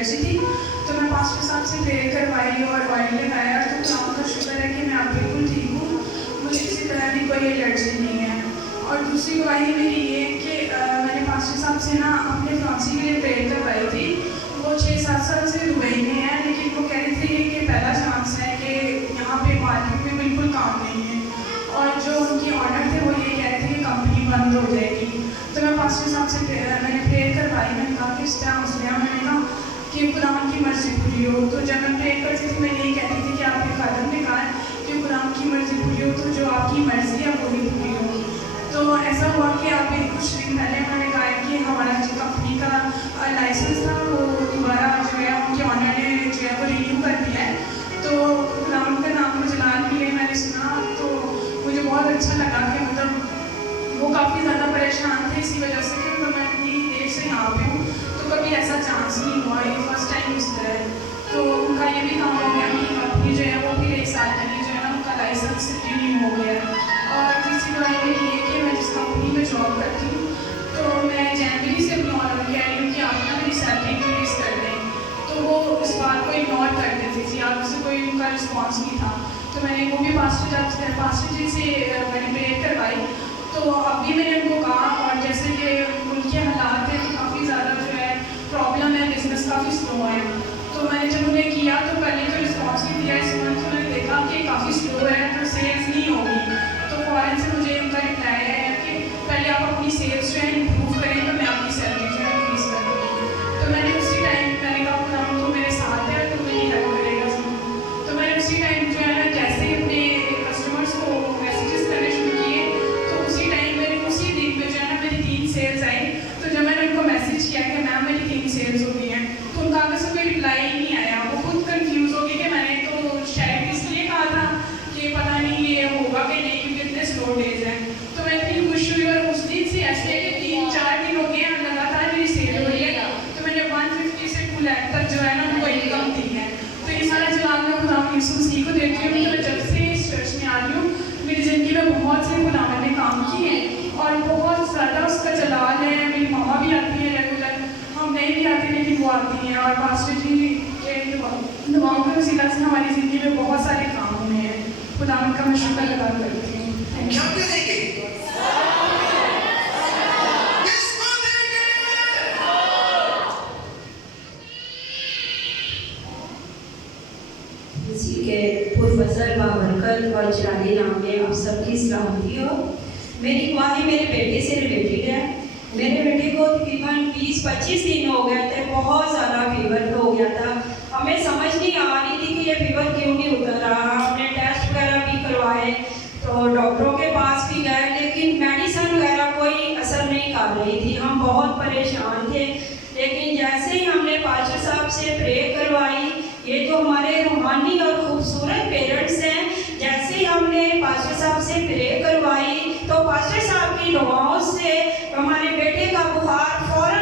Allergy थी, तो मैं पास्टर साहब से प्रेयर करवाई और ऑयल लगाया। तो खुदा का शुक्र है कि मैं अब बिल्कुल ठीक हूँ, मुझे किसी तरह की कोई एलर्जी नहीं है। और दूसरी गवाही मेरी ये कि मैंने पास्टर साहब से ना अपने फियांसी के लिए प्रेयर करवाई थी। वो 6-7 साल से दुबई में है, लेकिन वो कह रही थी कि पहला चांस है कि यहाँ पे मार्केट में बिल्कुल काम नहीं है। और जो उनकी ऑनर थे वो ये कह रहे थे कि कंपनी बंद हो जाएगी। तो मैं पास्टर साहब से मैंने प्रेयर करवाई। मैंने कहा कि इस तरह मुस्लिम, मैंने कहा कि कुरान की मर्ज़ी पूरी हो। तो जब मैं प्रेयर करती थी मैं यही कहती थी कि आपके खादम ने कहा है कि कुरान की मर्ज़ी पूरी हो, तो जो आपकी मर्ज़ी है वही पूरी हो। तो ऐसा हुआ कि अभी कुछ दिन पहले उन्होंने कहा कि हमारा जो कंपनी का लाइसेंस था वो दोबारा जो है उनके ऑनर ने जो है वो रिन्यू कर दिया है। तो कुरान का नाम मुझे जलाल भी है, मैंने सुना, तो मुझे बहुत अच्छा लगा कि मतलब वो काफ़ी ज़्यादा परेशान थे इसी वजह से कि मतलब मैं इतनी देर से यहाँ पे हूँ, तो कभी ऐसा चांस नहीं हुआ, ये फर्स्ट टाइम इस तरह है। तो उनका ये भी काम हो गया कि कंपनी जो है वो फिर 1 साल के लिए जो है ना उनका लाइसेंस रिन्यू हो गया है। और तीसरी बात मेरी ये कि मैं जिस कंपनी में जॉब करती हूँ, तो मैं जनवरी से अपने ऑनर कह रही हूँ कि आप ना मेरी सैलरी इंक्रीज कर दें, तो वो इस बात को इग्नोर कर देती थी, आप से कोई उनका रिस्पॉन्स नहीं था। तो मैंने वो भी पास्टर जी से मैंने प्रेयर करवाई। तो अभी मैंने उनको कहा, और जैसे कि उनके हालात हैं कि काफ़ी ज़्यादा जो है प्रॉब्लम है, बिजनेस काफ़ी स्लो है। तो मैंने जब उन्हें किया तो पहले तो रिस्पॉन्स नहीं दिया, इस मंथ मैंने देखा कि काफ़ी स्लो है तो सेल्स नहीं होगी। तो फ़ौरन से मुझे उनका रिप्लाई है कि पहले आप अपनी सेल्स जो है इम्प्रूव करें तो मैं आपकी सैलरी जो है इंक्रीज़ कर दूँगी। तो मैंने उसी टाइम मैंने कहा खुदा तो मेरे साथ है तो मेरी हेल्प करेगा। तो मैंने उसी टाइम जो है ना जैसे ही अपने कस्टमर्स को मैसेजेस करने शुरू किए, तो उसी टाइम मेरे उसी दिन पे जो है ना मेरी 3 सेल्स आई। तो जब मैंने उनको मैसेज किया कि मैम मेरी 3 सेल्स हो गई हैं, तो उनका आगे से कोई रिप्लाई ही नहीं आया। वो खुद कन्फ्यूज़ हो गई कि मैंने तो शायद इसलिए कहा था कि पता नहीं ये होगा कि नहीं, क्योंकि इतने स्लो डेज हैं। तो मैं इतनी खुश हुई, और उस दिन से ऐसे कि 3-4 दिन हो गए हैं लगातार मेरी सेल हो रही है। तो मैंने 150 से 2 लाख तक जो है ना उनको इनकम दी है। तो ये सारा जवाब मैं खुदा यीशु मसीह को देती हूँ। तो मैं जब से इस चर्च में आ रही हूँ, मेरी ज़िंदगी में बहुत से खुदावन ने काम किए हैं और बहुत ज़्यादा उसका जलाल है। मेरी मामा भी आती है रेगुलर, हम नहीं भी आते लेकिन वो आती हैं, और पास्टर जी के दुआओं के वसीला से हमारी ज़िंदगी में बहुत सारे काम हुए हैं। खुदावन का मैं शुक्र अदा करती हूँ। Thank you. इसी के पुरफजल बाबरकत और जलाली नाम में आप सबकी सलामती हो। मेरी गवाही मेरे बेटे से रिलेटेड है। मेरे बेटे को तकरीबन 20-25 दिन हो गए थे, बहुत ज़्यादा फीवर हो गया था। हमें समझ नहीं आ रही थी कि ये फीवर क्यों नहीं उतर रहा। हमने टेस्ट वगैरह भी करवाए, तो डॉक्टरों के पास भी गए, लेकिन मेडिसिन वगैरह कोई असर नहीं कर रही थी। हम बहुत परेशान थे, लेकिन जैसे ही हमने पास्टर साहब से प्रेयर करवाई, ये तो हमारे रूहानी और खूबसूरत पेरेंट्स हैं, जैसे ही हमने पास्टर साहब से प्रेयर करवाई तो पास्टर साहब की दुआओं से हमारे बेटे का बुखार फौरन